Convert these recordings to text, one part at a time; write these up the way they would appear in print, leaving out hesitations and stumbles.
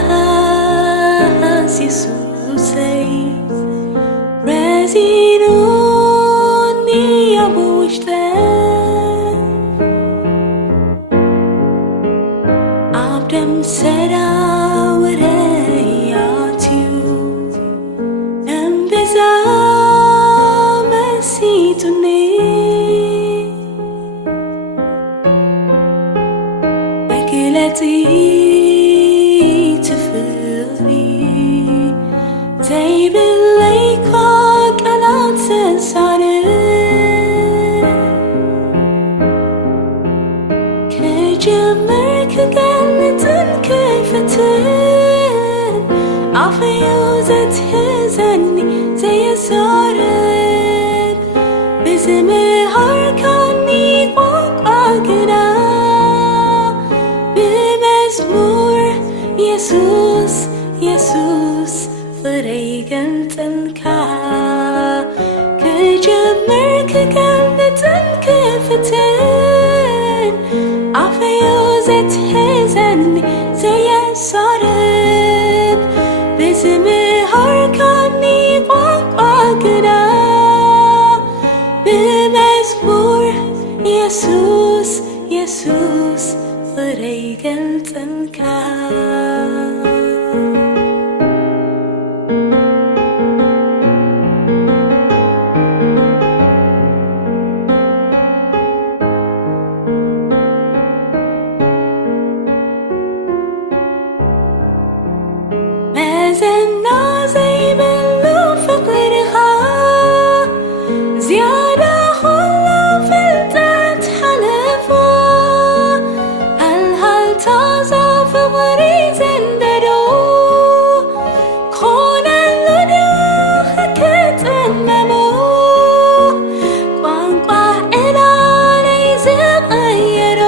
ፍቕርኻ'ስ የሱሰይ ረዚኑኒ ኣብ ውሽጠይ ኣብ ደም ሰራወረያትዩ እምብዛ መሲጡኒ መግለጺ ዘይብለይኳ ቃላት ሰንሳር ክጅምር ክገልጥን ክፍትን ኣፈዩ ዘትሕዘኒ ዘየዛርብ ብዝምሃርካኒ ቋንቋ ግና ብመዝሙር ኢየሱስ ኢየሱስ ፍቅረይ ገልጥልካ ክጅምር ክገልጥን ክፍትን ኣፈዩ ዘትሕዘኒ ዘየዛርብ ብዝምሃርካኒ ቋንቋ ግና ብመዝሙር ኢየሱስ ኢየሱስ ፍቅረይ ገልጥልካ መዘና ዘይብሉ ፍቕርኻ ዝያዳ ኩሉ ፍልጠት ሓለፎ ሃልሃልታ ዛ ፍቕሪ ዘንደዶ ኮነሉ ድዩ ክጥመሞ ቋንቋ ዕላለይ ዝቐየሮ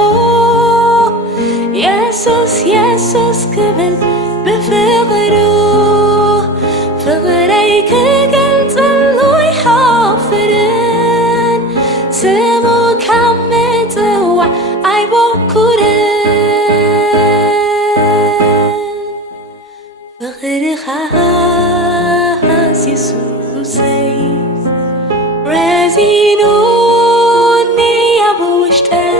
ኢየሱስ ኢየሱስ ክብል ብፍቕሩ ፍቕረይ ክገልጽሉ ይሓፍርን ስሙ ካብ ምጽዋዕ ኣይቦኩርን ፍቕርኻ'ስ የሱሰይ ረዚኑኒ ኣብ ውሽጠይ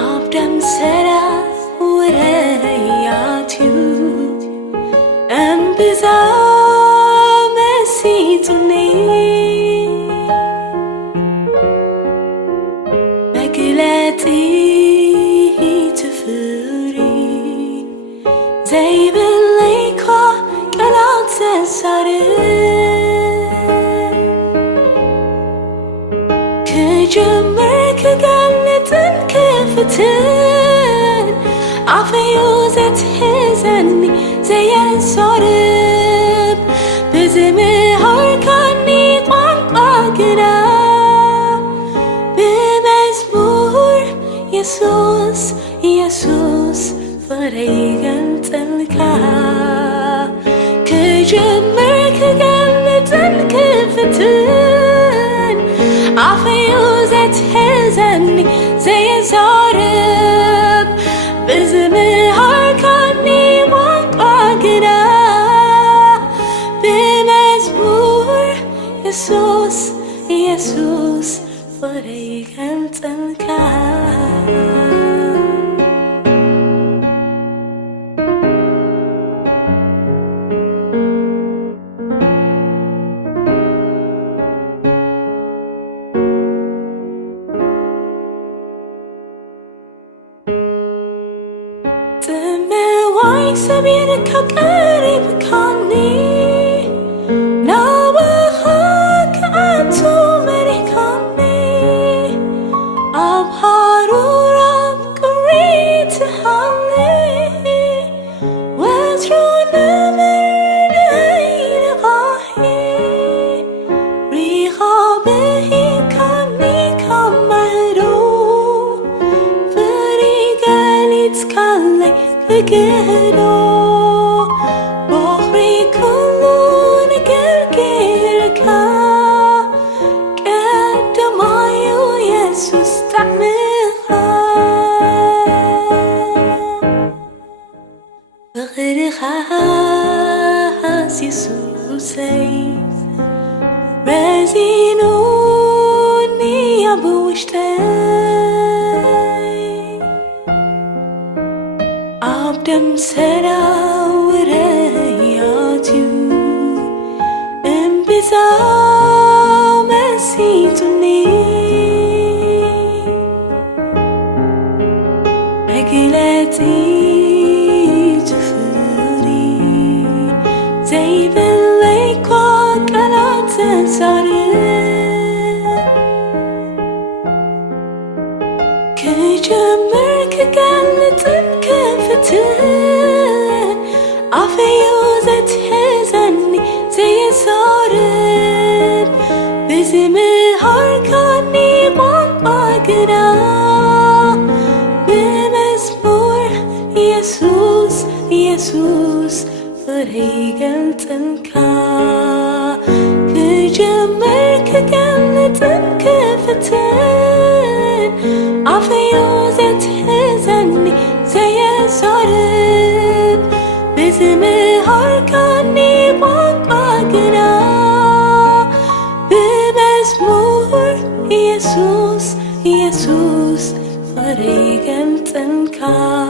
ኣብ ደም ሰራወረያትዩ እምብዛ መሲጡኒ መግለጺ ትፍሪ ዘይብለይኳ ቃላት ሰንሳር ክጅምር ክገልጥን ክፍትን ኣፈዩ ዘትሕዘኒ ዘየዛርብ ብዝምሃርካኒ ቋንቋ ግና ብመዝሙር ኢየሱስ ኢየሱስ ፍቅረይ ገልጥልካ ክጅምር ክገልጥን ክፍትን ኣፈዩ ዘትሕዘኒ ዘየዛርብ ብዝምሃርካኒ ቋንቋ ግና ብመዝሙር ኢየሱስ ኢየሱስ ፍቅረይ ገልጥልካ ሰቢርካ ቀሪብካኒ ናባኻ ክኣቱ መሪሕካኒ ኣብ ሃሩር ኣብ ቁሪ ትሃሊ ወትሩ ንምርዳይ ልቓሒ ሪኻ ብሂካኒ ካብ ማህዶ ፍሪ ገሊጽካለይ ፍቅዶ በኽሪ ኩሉ ንግርግርካ ቀዳማዩ ኢየሱስ ጣዕምኻ دم سراورياتي انبزام مسيتني مقلتي جفري زي بالليك وقلات صارت كجمر كقلت كفتن عفيوزت حزني زي صارت بزمهر كاني بانقاقنا بمزمور يسوس يسوس فريقل تنكا كجمر كقلت كفتن عفيوزت حزني زي صارت بزمهر كاني بانقاقنا بمزمور يسوس يسوس فريقل تنكا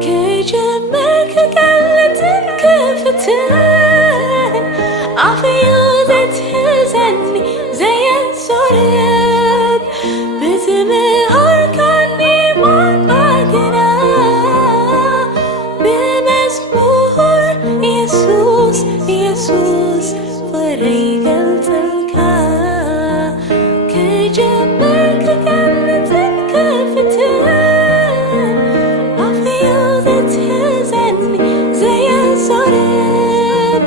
كجمر كقلت كفتن عفيوزت حزني زي السرب بزمهر كاني بانقاقنا بمزمور يسوس يسوس فريقل تنكا كجمر كقلت كفتن عفيوزت حزني زي السرب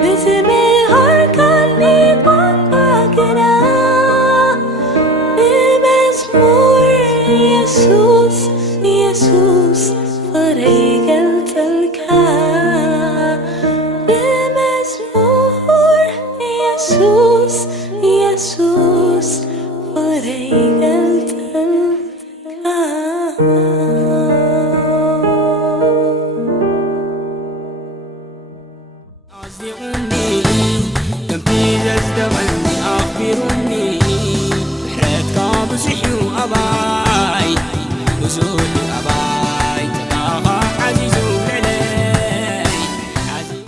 بزمهر كاني بانقاقنا بمزمور يسوس يسوس فريقل تنكا بمزمور يسوس يسوس فريقل تنكا أصدقوني تنفيذ ازدغني أخبروني بحرتك بصحي وأباي وزول